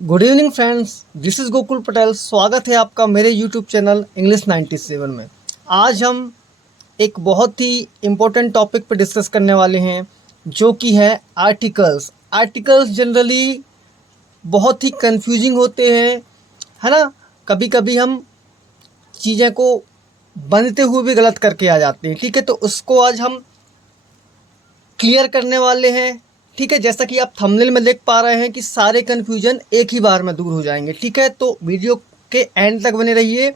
Good evening friends, this is Gokul Patel. स्वागत है आपका मेरे यूट्यूब चैनल इंग्लिश 97 में। आज हम एक बहुत ही इम्पोर्टेंट टॉपिक पर डिस्कस करने वाले हैं, जो कि है आर्टिकल्स। आर्टिकल्स जनरली बहुत ही कंफ्यूजिंग होते हैं, है ना। कभी कभी हम चीज़ें को बनते हुए भी गलत करके आ जाते हैं, ठीक है। तो उसको आज हम क्लियर करने वाले हैं, ठीक है। जैसा कि आप थंबनेल में देख पा रहे हैं कि सारे कन्फ्यूजन एक ही बार में दूर हो जाएंगे, ठीक है। तो वीडियो के एंड तक बने रहिए,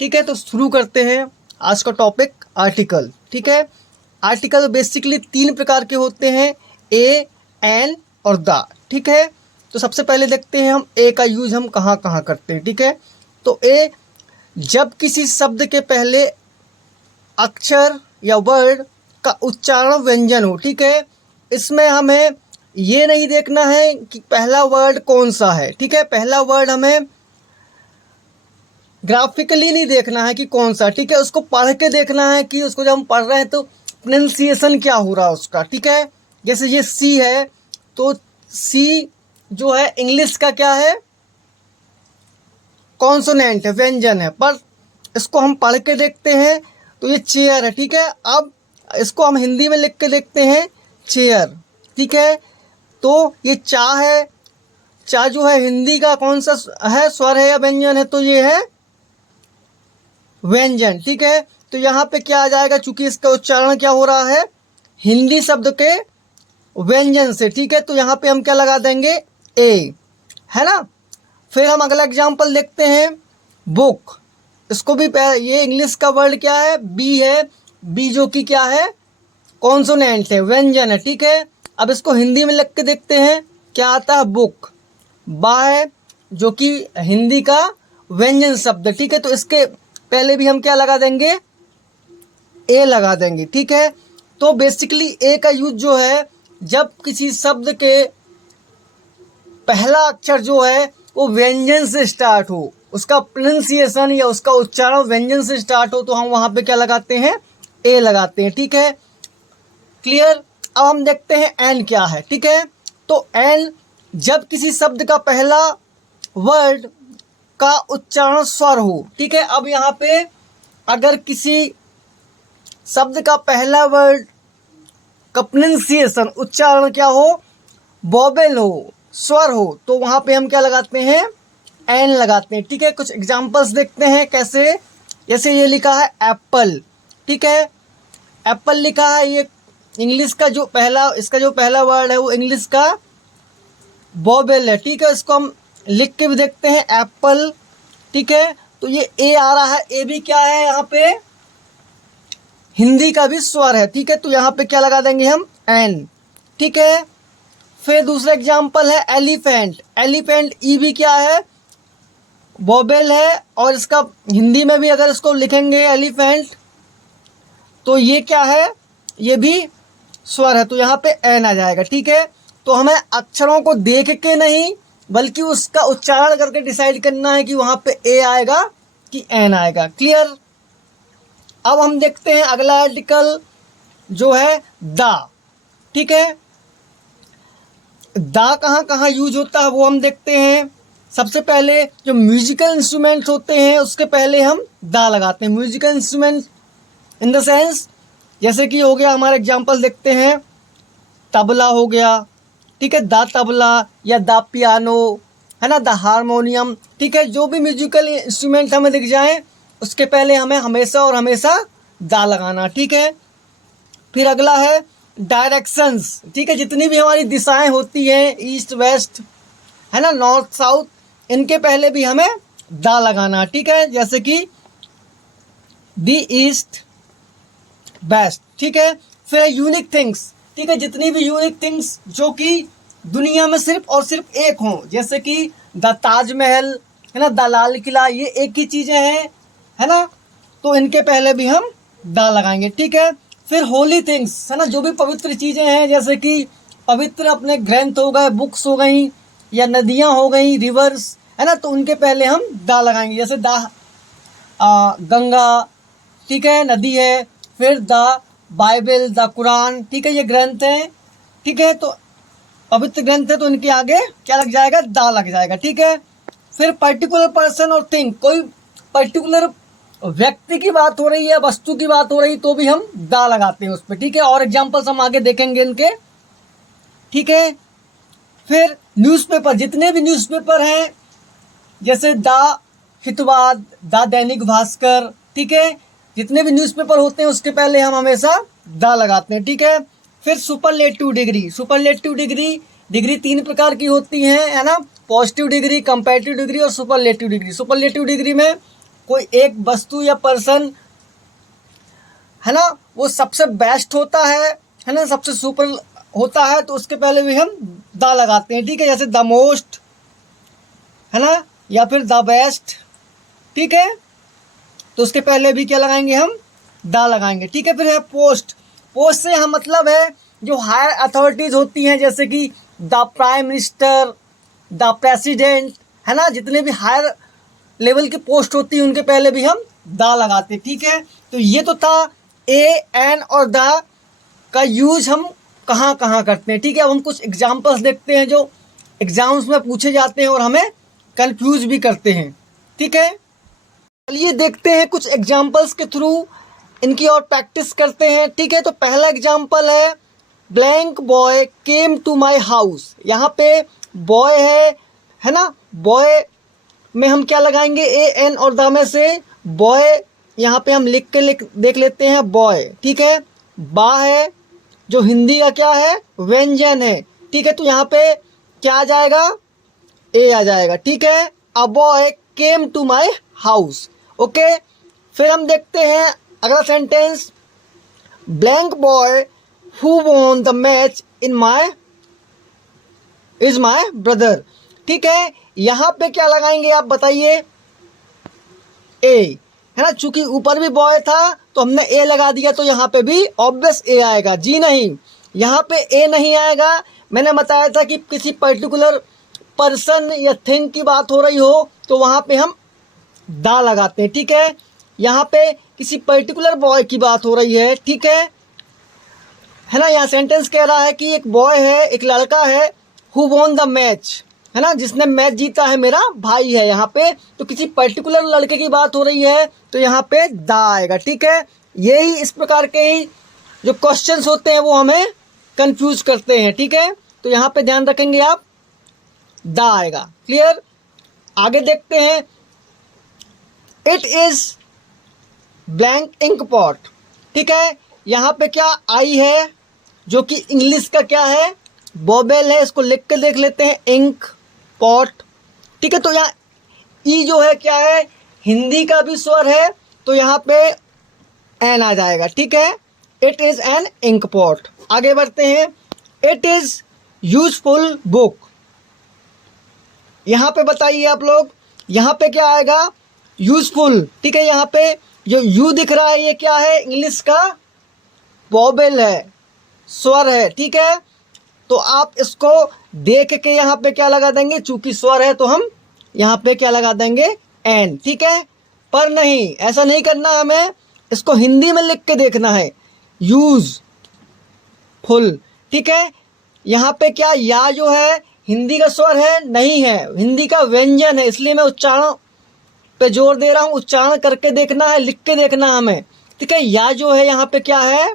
ठीक है। तो शुरू करते हैं आज का टॉपिक, आर्टिकल, ठीक है। आर्टिकल बेसिकली तीन प्रकार के होते हैं, ए, एन और द, ठीक है। तो सबसे पहले देखते हैं हम ए का यूज हम कहाँ कहाँ करते हैं, ठीक है। तो ए, जब किसी शब्द के पहले अक्षर या वर्ड का उच्चारण व्यंजन हो, ठीक है। इसमें हमें ये नहीं देखना है कि पहला वर्ड कौन सा है, ठीक है। पहला वर्ड हमें ग्राफिकली नहीं देखना है कि कौन सा, ठीक है। उसको पढ़ के देखना है कि उसको जब हम पढ़ रहे हैं तो प्रोनाउंसिएशन क्या हो रहा है उसका, ठीक है। जैसे ये सी है, तो सी जो है इंग्लिश का क्या है, कॉन्सोनेंट है, व्यंजन है। पर इसको हम पढ़ के देखते हैं तो ये चेयर है, ठीक है। अब इसको हम हिंदी में लिख के देखते हैं, चेयर, ठीक है। तो ये चा है, चा जो है हिंदी का कौन सा है, स्वर है या व्यंजन है, तो ये है व्यंजन, ठीक है। तो यहाँ पे क्या आ जाएगा, चूंकि इसका उच्चारण क्या हो रहा है, हिंदी शब्द के व्यंजन से, ठीक है। तो यहाँ पे हम क्या लगा देंगे, ए, है ना। फिर हम अगला एग्जाम्पल देखते हैं, बुक। इसको भी ये इंग्लिश का वर्ड क्या है, बी है। बी जो कि क्या है, कॉन्सोनेंट है, व्यंजन है, ठीक है। अब इसको हिंदी में लिख के देखते हैं, क्या आता है, बुक। बा है जो कि हिंदी का व्यंजन शब्द, ठीक है। तो इसके पहले भी हम क्या लगा देंगे, ए लगा देंगे, ठीक है। तो बेसिकली ए का यूज जो है, जब किसी शब्द के पहला अक्षर जो है वो व्यंजन से स्टार्ट हो, उसका प्रोनाउंसिएशन या उसका उच्चारण व्यंजन से स्टार्ट हो, तो हम वहां पे क्या लगाते हैं, ए लगाते हैं, ठीक है। क्लियर। अब हम देखते हैं एन क्या है, ठीक है। तो एन, जब किसी शब्द का पहला वर्ड का उच्चारण स्वर हो, ठीक है। अब यहाँ पे अगर किसी शब्द का पहला वर्ड का प्रोनाउंसिएशन, उच्चारण क्या हो, वोवेल हो, स्वर हो, तो वहां पे हम क्या लगाते हैं, एन लगाते हैं, ठीक है। कुछ एग्जांपल्स देखते हैं कैसे। जैसे ये लिखा है एप्पल, ठीक है। एप्पल लिखा है, ये इंग्लिश का जो पहला, इसका जो पहला वर्ड है वो इंग्लिश का वोवेल है, ठीक है। इसको हम लिख के भी देखते हैं, एप्पल, ठीक है। तो ये ए आ रहा है, ए भी क्या है, यहाँ पे हिंदी का भी स्वर है, ठीक है। तो यहाँ पे क्या लगा देंगे हम, एन, ठीक है। फिर दूसरा एग्जाम्पल है एलिफेंट। एलिफेंट, ई भी क्या है, वोवेल है, और इसका हिंदी में भी अगर इसको लिखेंगे एलिफेंट, तो ये क्या है, ये भी स्वर है, तो यहाँ पे एन आ जाएगा, ठीक है। तो हमें अक्षरों को देख के नहीं बल्कि उसका उच्चारण करके डिसाइड करना है कि वहाँ पे ए आएगा कि एन आएगा। क्लियर। अब हम देखते हैं अगला आर्टिकल जो है द, ठीक है। दा कहाँ कहाँ यूज होता है वो हम देखते हैं। सबसे पहले जो म्यूजिकल इंस्ट्रूमेंट्स होते हैं उसके पहले हम दा लगाते हैं। Musical instrument in the sense, जैसे कि हो गया, हमारा एग्जांपल देखते हैं, तबला हो गया, ठीक है, दा तबला या दा पियानो, है ना, दा हारमोनियम, ठीक है। जो भी म्यूजिकल इंस्ट्रूमेंट हमें दिख जाए उसके पहले हमें हमेशा और हमेशा दा लगाना, ठीक है। फिर अगला है डायरेक्शंस, ठीक है। जितनी भी हमारी दिशाएं होती हैं, ईस्ट वेस्ट, है ना, नॉर्थ साउथ, इनके पहले भी हमें दा लगाना, ठीक है। जैसे कि दी ईस्ट वेस्ट, ठीक है। फिर यूनिक थिंग्स, ठीक है। जितनी भी यूनिक थिंग्स जो कि दुनिया में सिर्फ और सिर्फ एक हों, जैसे कि द ताजमहल, है ना, द लाल किला, ये एक ही चीज़ें हैं, है ना। तो इनके पहले भी हम दा लगाएंगे, ठीक है। फिर होली थिंग्स, है ना, जो भी पवित्र चीज़ें हैं, जैसे कि पवित्र अपने ग्रंथ हो गए, बुक्स हो गई, या नदियाँ हो गई, रिवर्स, है ना, तो उनके पहले हम दा लगाएंगे। जैसे गंगा, ठीक है, नदी है। फिर द बाइबल, द कुरान, ठीक है, ये ग्रंथ हैं, ठीक है। तो पवित्र ग्रंथ है तो इनके आगे क्या लग जाएगा, दा लग जाएगा, ठीक है। फिर पर्टिकुलर पर्सन और थिंग, कोई पर्टिकुलर व्यक्ति की बात हो रही है, वस्तु की बात हो रही तो भी हम दा लगाते हैं उस पर, ठीक है। और एग्जाम्पल्स हम आगे देखेंगे इनके, ठीक है। फिर न्यूज़पेपर, जितने भी न्यूज़पेपर हैं जैसे दा हितवाद, दा दैनिक भास्कर, ठीक है, जितने भी न्यूज़पेपर होते हैं उसके पहले हम हमेशा दा लगाते हैं, ठीक है। फिर superlative degree, superlative degree, degree 3 प्रकार की होती है ना, पॉजिटिव डिग्री, कंपैरेटिव डिग्री और सुपरलेटिव डिग्री। सुपरलेटिव डिग्री में कोई एक वस्तु या पर्सन है ना वो सबसे बेस्ट होता है ना, सबसे सुपर होता है तो उसके पहले भी हम दा लगाते हैं, ठीक है। जैसे द मोस्ट है ना, या फिर द बेस्ट, ठीक है, तो उसके पहले भी क्या लगाएंगे, हम दा लगाएंगे, ठीक है। फिर है पोस्ट, पोस्ट से हम मतलब है जो हायर अथॉरिटीज होती हैं जैसे कि the prime minister, the president, है ना, जितने भी हायर लेवल की पोस्ट होती है उनके पहले भी हम दा लगाते हैं, ठीक है। तो ये तो था ए, एन और द का यूज हम कहाँ कहाँ करते हैं, ठीक है। अब हम कुछ एग्जाम्पल्स देखते हैं जो एग्जाम्स में पूछे जाते हैं और हमें कंफ्यूज भी करते हैं, ठीक है। चलिए देखते हैं कुछ एग्जाम्पल्स के थ्रू इनकी और प्रैक्टिस करते हैं, ठीक है। तो पहला एग्जाम्पल है blank boy came to my house. यहाँ पे बॉय है ना, बॉय में हम क्या लगाएंगे, ए एन और द में से बॉय यहाँ पे हम लिख देख लेते हैं बॉय, ठीक है। बा है जो हिंदी का क्या है, व्यंजन है, ठीक है। तो यहाँ पे क्या आ जाएगा, ए आ जाएगा, ठीक है। A boy came to my house, okay. फिर हम देखते हैं अगला sentence, blank boy who won the match in my is my brother, ठीक है। यहाँ पे क्या लगाएंगे आप बताइए, ए है ना, चूंकि ऊपर भी बॉय था तो हमने ए लगा दिया तो यहाँ पे भी ऑब्वियस ए आएगा, जी नहीं, यहाँ पे ए नहीं आएगा। मैंने बताया था कि किसी पर्टिकुलर पर्सन या थिंग की बात हो रही हो तो वहाँ पे हम दा लगाते हैं, ठीक है। यहाँ पे किसी पर्टिकुलर बॉय की बात हो रही है, ठीक है ना। यहाँ सेंटेंस कह रहा है कि एक बॉय है, एक लड़का है, हु वॉन द मैच, है ना, जिसने मैच जीता है, मेरा भाई है यहाँ पे। तो किसी पर्टिकुलर लड़के की बात हो रही है तो यहाँ पे दा आएगा, ठीक है। यही इस प्रकार के ही जो क्वेश्चंस होते हैं वो हमें कंफ्यूज करते हैं, ठीक है। तो यहाँ पे ध्यान रखेंगे आप, दा आएगा, क्लियर। आगे देखते हैं, it is blank ink pot, ठीक है। यहाँ पे क्या आई है जो कि इंग्लिश का क्या है, बॉबेल है, इसको लिख के देख लेते हैं, इंक पॉट, ठीक है। तो यहाँ ई जो है क्या है, हिंदी का भी स्वर है तो यहाँ पे एन आ जाएगा, ठीक है। It is an ink pot. आगे बढ़ते हैं, इट इज यूजफुल बुक। यहाँ पे बताइए आप लोग, यहाँ पे क्या आएगा, यूजफुल, ठीक है। यहाँ पे जो यू दिख रहा है ये क्या है, इंग्लिश का वॉवेल है, स्वर है, ठीक है। तो आप इसको देख के यहाँ पे क्या लगा देंगे, चूंकि स्वर है तो हम यहाँ पे क्या लगा देंगे, एन, ठीक है। पर नहीं, ऐसा नहीं करना, हमें इसको हिंदी में लिख के देखना है, यूज फुल, ठीक है। यहाँ पे क्या या जो है हिंदी का स्वर है, नहीं है, हिंदी का व्यंजन है, इसलिए मैं उच्चारण पे जोर दे रहा हूँ। उच्चारण करके देखना है, लिख के देखना है हमें, ठीक है। या जो है यहाँ पे क्या है,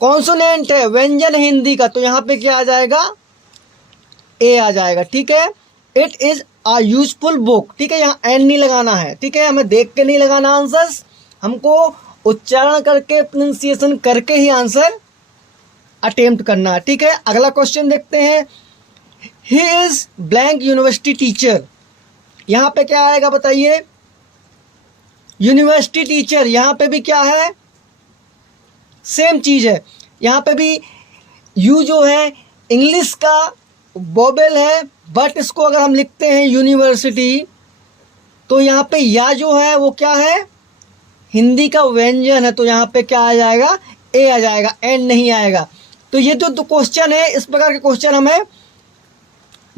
कॉन्सोनेंट है, व्यंजन है हिंदी का, तो यहाँ पे क्या आ जाएगा, ए आ जाएगा, ठीक है। It is a useful book, ठीक है। यहाँ एन नहीं लगाना है, ठीक है, हमें देख के नहीं लगाना आंसर्स, हमको उच्चारण करके प्रोनाउंसिएशन करके ही आंसर अटेम्प्ट करना है, ठीक है। अगला क्वेश्चन देखते हैं, he is blank university teacher. यहाँ पे क्या आएगा बताइए, यूनिवर्सिटी टीचर, यहाँ पे भी क्या है, सेम चीज है। यहाँ पे भी यू जो है इंग्लिश का वोबेल है, बट इसको अगर हम लिखते हैं यूनिवर्सिटी तो यहाँ पे या जो है वो क्या है, हिंदी का व्यंजन है, तो यहाँ पे क्या आ जाएगा, ए आ जाएगा, एन नहीं आएगा। तो ये जो क्वेश्चन है, इस प्रकार के क्वेश्चन हमें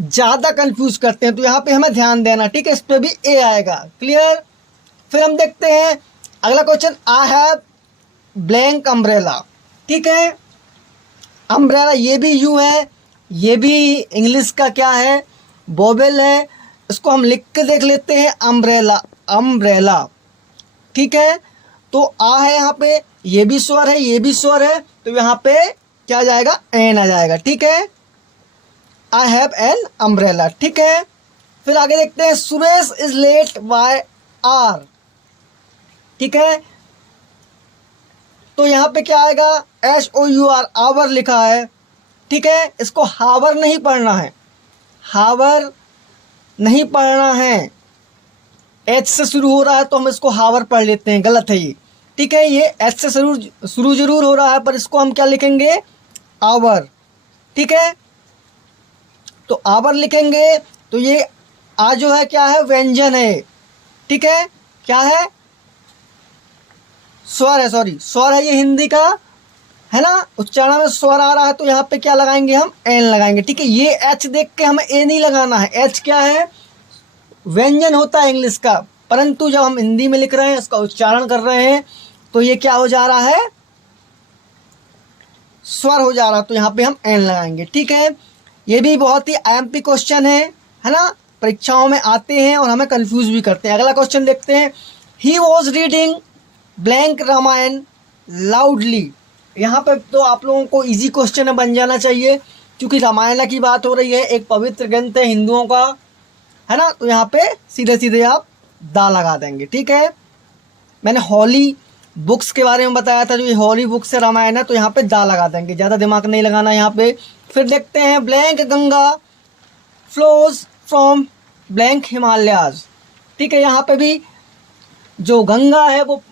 ज़्यादा कंफ्यूज करते हैं, तो यहाँ पे हमें ध्यान देना, ठीक है। इस पर भी ए आएगा, क्लियर। फिर हम देखते हैं अगला question, I have blank umbrella, ठीक है। अम्ब्रेला ये भी यू है, ये भी इंग्लिश का क्या है, वोवेल है। इसको हम लिख के देख लेते हैं, अम्ब्रेला, अम्ब्रेला। ठीक है, तो आ है यहाँ पे, ये भी स्वर है, ये भी स्वर है, तो यहाँ पे क्या आ जाएगा, एन आ जाएगा। ठीक है, आई हैव एन अम्ब्रेला। ठीक है, फिर आगे देखते हैं, Suresh is late by hour. ठीक है, तो यहाँ पे क्या आएगा, SOUR, आवर लिखा है। ठीक है, इसको हावर नहीं पढ़ना है, हावर नहीं पढ़ना है, एच से शुरू हो रहा है तो हम इसको हावर पढ़ लेते हैं, गलत है ये। ठीक है, ये एच से शुरू जरूर हो रहा है, पर इसको हम क्या लिखेंगे, आवर। ठीक है, तो आवर लिखेंगे, तो ये आ जो है क्या है, व्यंजन है। ठीक है, क्या है, स्वर है, सॉरी स्वर है ये हिंदी का, है ना, उच्चारण में स्वर आ रहा है, तो यहाँ पे क्या लगाएंगे, हम एन लगाएंगे। ठीक है, ये एच देख के हमें ए नहीं लगाना है, एच क्या है, व्यंजन होता है इंग्लिश का, परंतु जब हम हिंदी में लिख रहे हैं, इसका उच्चारण कर रहे हैं, तो ये क्या हो जा रहा है, स्वर हो जा रहा है, तो यहाँ पे हम एन लगाएंगे। ठीक है, ये भी बहुत ही IMP क्वेश्चन है ना, परीक्षाओं में आते हैं और हमें कंफ्यूज भी करते हैं। अगला क्वेश्चन देखते हैं, he was reading blank Ramayana loudly. यहाँ पे तो आप लोगों को इजी क्वेश्चन बन जाना चाहिए, क्योंकि रामायण की बात हो रही है, एक पवित्र ग्रंथ है हिंदुओं का, है ना, तो यहाँ पे सीधे सीधे आप दा लगा देंगे। ठीक है, मैंने हॉली बुक्स के बारे में बताया था, जो ये हॉली बुक्स है रामायण है, तो यहाँ पे दा लगा देंगे, ज़्यादा दिमाग नहीं लगाना यहाँ पे। फिर देखते हैं, blank Ganga flows from blank Himalayas. ठीक है, यहाँ पे भी जो गंगा है वो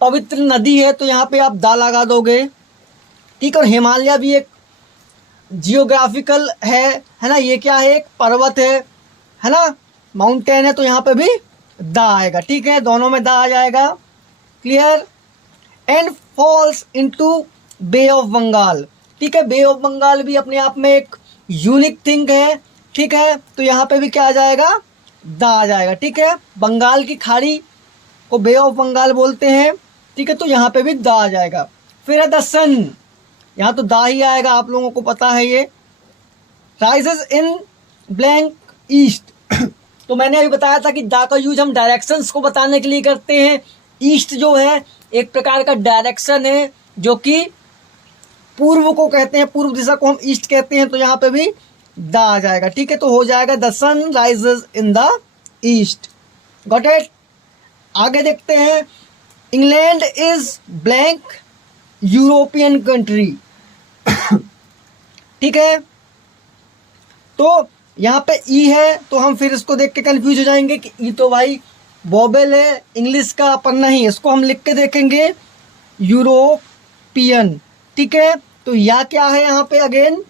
पवित्र नदी है, तो यहाँ पे आप दा लगा दोगे। ठीक है, और हिमालय भी एक जियोग्राफिकल है ना, ये क्या है, एक पर्वत है ना, माउंटेन है, तो यहाँ पे भी दा आएगा। ठीक है, दोनों में दा आ जाएगा, clear. And falls into bay of Bengal. ठीक है, बे ऑफ बंगाल भी अपने आप में एक यूनिक थिंग है। ठीक है, तो यहाँ पे भी क्या आ जाएगा, दा आ जाएगा। ठीक है, बंगाल की खाड़ी को बे ऑफ बंगाल बोलते हैं। ठीक है, तो यहाँ पे भी दा आ जाएगा। फिर है द सन, यहाँ तो दा ही आएगा, आप लोगों को पता है ये। राइजेस इन ब्लैंक ईस्ट, तो मैंने अभी बताया था कि दा का यूज हम डायरेक्शंस को बताने के लिए करते हैं। ईस्ट जो है एक प्रकार का डायरेक्शन है, जो कि पूर्व को कहते हैं, पूर्व दिशा को हम ईस्ट कहते हैं, तो यहाँ पे भी दा आ जाएगा। ठीक है, तो हो जाएगा the sun rises in the east. Got it. आगे देखते हैं, England is blank European country. ठीक है, तो यहाँ पे ई है, तो हम फिर इसको देख के कंफ्यूज हो जाएंगे कि ई तो भाई वोवेल है इंग्लिश का, पर नहीं, इसको हम लिख के देखेंगे यूरोपियन। ठीक है, तो या क्या है, यहाँ पे अगेन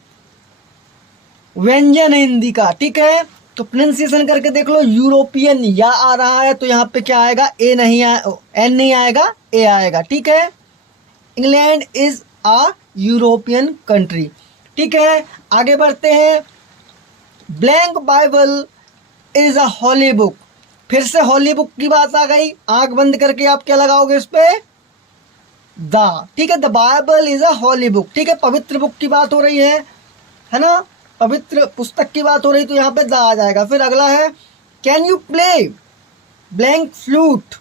व्यंजन है हिंदी का। ठीक है, तो प्रोनाउंसिएशन करके देख लो, यूरोपियन या आ रहा है, तो यहाँ पे क्या आएगा, ए नहीं एन नहीं आएगा, ए आएगा। ठीक है, England is a European country. ठीक है, आगे बढ़ते हैं, blank Bible is a holy book. फिर से हॉली बुक की बात आ गई, आंख बंद करके आप क्या लगाओगे इस पे, द। ठीक है, the Bible is a holy book. ठीक है, पवित्र बुक की बात हो रही है ना, पवित्र पुस्तक की बात हो रही, तो यहाँ पे द आ जाएगा। फिर अगला है, can you play blank flute.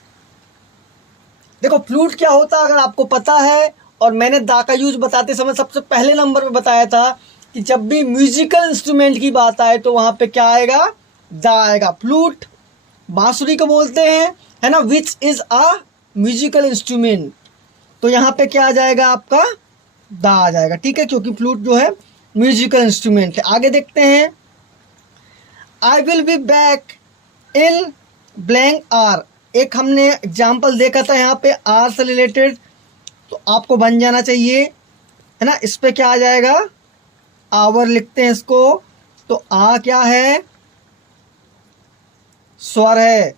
देखो फ्लूट क्या होता है अगर आपको पता है, और मैंने दा का यूज बताते समय सबसे पहले नंबर पे बताया था कि जब भी म्यूजिकल इंस्ट्रूमेंट की बात आए तो वहाँ पे क्या आएगा, दा आएगा। फ्लूट बांसुरी को बोलते हैं, है ना, which is a musical instrument, तो यहाँ पे क्या आ जाएगा, आपका दा आ जाएगा। ठीक है, क्योंकि फ्लूट जो है म्यूजिकल इंस्ट्रूमेंट है। आगे देखते हैं, I will be back in blank hour. एक हमने एग्जाम्पल देखा था यहाँ पे आर से रिलेटेड, तो आपको बन जाना चाहिए, है ना। इस पे क्या आ जाएगा, आवर लिखते हैं इसको, तो आ क्या है, स्वर है,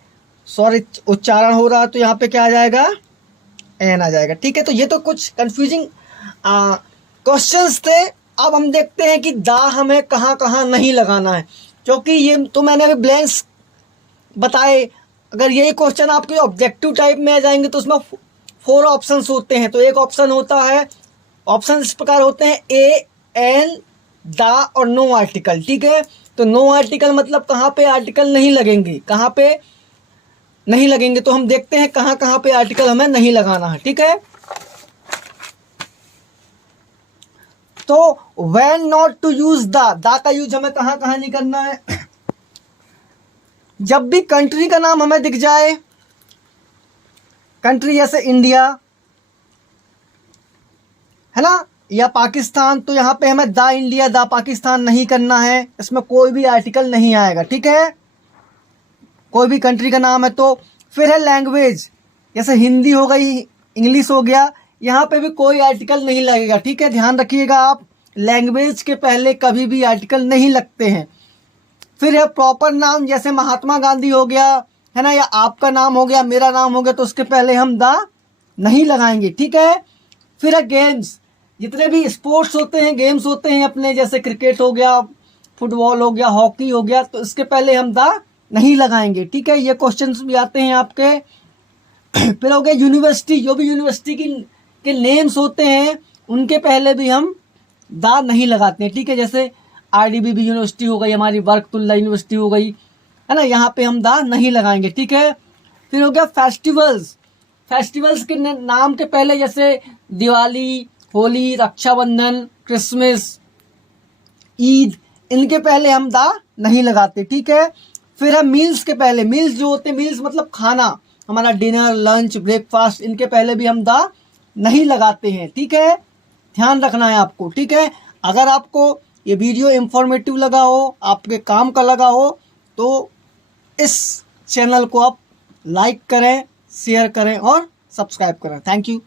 स्वर उच्चारण हो रहा, तो यहाँ पे क्या आ जाएगा, एन आ जाएगा। ठीक है, तो ये तो कुछ कंफ्यूजिंग क्वेश्चंस थे। अब हम देखते हैं कि दा हमें कहाँ कहाँ नहीं लगाना है, क्योंकि ये तो मैंने अभी ब्लैंक्स बताए। अगर यही क्वेश्चन आपके ऑब्जेक्टिव टाइप में आ जाएंगे तो उसमें 4 ऑप्शंस होते हैं। तो एक ऑप्शन होता है, ऑप्शन इस प्रकार होते हैं, ए एन, द और नो आर्टिकल, ठीक है। तो नो आर्टिकल मतलब कहाँ पे आर्टिकल नहीं लगेंगे, कहाँ पे नहीं लगेंगे, तो हम देखते हैं कहाँ कहाँ पे आर्टिकल हमें नहीं लगाना है, ठीक है। तो when not to use the का यूज हमें कहाँ कहाँ नहीं करना है, जब भी कंट्री का नाम हमें दिख जाए, कंट्री जैसे इंडिया है ना, या पाकिस्तान, तो यहाँ पे हमें द इंडिया द पाकिस्तान नहीं करना है, इसमें कोई भी आर्टिकल नहीं आएगा, ठीक है। कोई भी कंट्री का नाम है तो। फिर है लैंग्वेज, जैसे हिंदी हो गई, इंग्लिश हो गया, यहाँ पे भी कोई आर्टिकल नहीं लगेगा, ठीक है। ध्यान रखिएगा आप, लैंग्वेज के पहले कभी भी आर्टिकल नहीं लगते हैं। फिर है प्रॉपर नाम, जैसे महात्मा गांधी हो गया है ना, या आपका नाम हो गया, मेरा नाम हो गया, तो उसके पहले हम द नहीं लगाएंगे, ठीक है। फिर है गेम्स, जितने भी स्पोर्ट्स होते हैं, गेम्स होते हैं अपने, जैसे क्रिकेट हो गया, फुटबॉल हो गया, हॉकी हो गया, तो इसके पहले हम द नहीं लगाएंगे, ठीक है। ये क्वेश्चंस भी आते हैं आपके। फिर हो गया यूनिवर्सिटी, जो भी यूनिवर्सिटी के नेम्स होते हैं उनके पहले भी हम द नहीं लगाते हैं, ठीक है। जैसे IDBB यूनिवर्सिटी हो गई हमारी, बरकतुल्लाह यूनिवर्सिटी हो गई, है ना, यहाँ पे हम द नहीं लगाएंगे, ठीक है। फिर हो गया फेस्टिवल्स, फेस्टिवल्स के नाम के पहले जैसे दिवाली, होली, रक्षाबंधन, क्रिसमस, ईद, इनके पहले हम द नहीं लगाते, ठीक है। फिर है मील्स के पहले, मील्स जो होते हैं, मील्स मतलब खाना, हमारा डिनर, लंच, ब्रेकफास्ट, इनके पहले भी हम द नहीं लगाते हैं, ठीक है। ध्यान रखना है आपको, ठीक है। अगर आपको ये वीडियो इंफॉर्मेटिव लगा हो, आपके काम का लगा हो, तो इस चैनल को आप लाइक करें, शेयर करें और सब्सक्राइब करें। Thank you.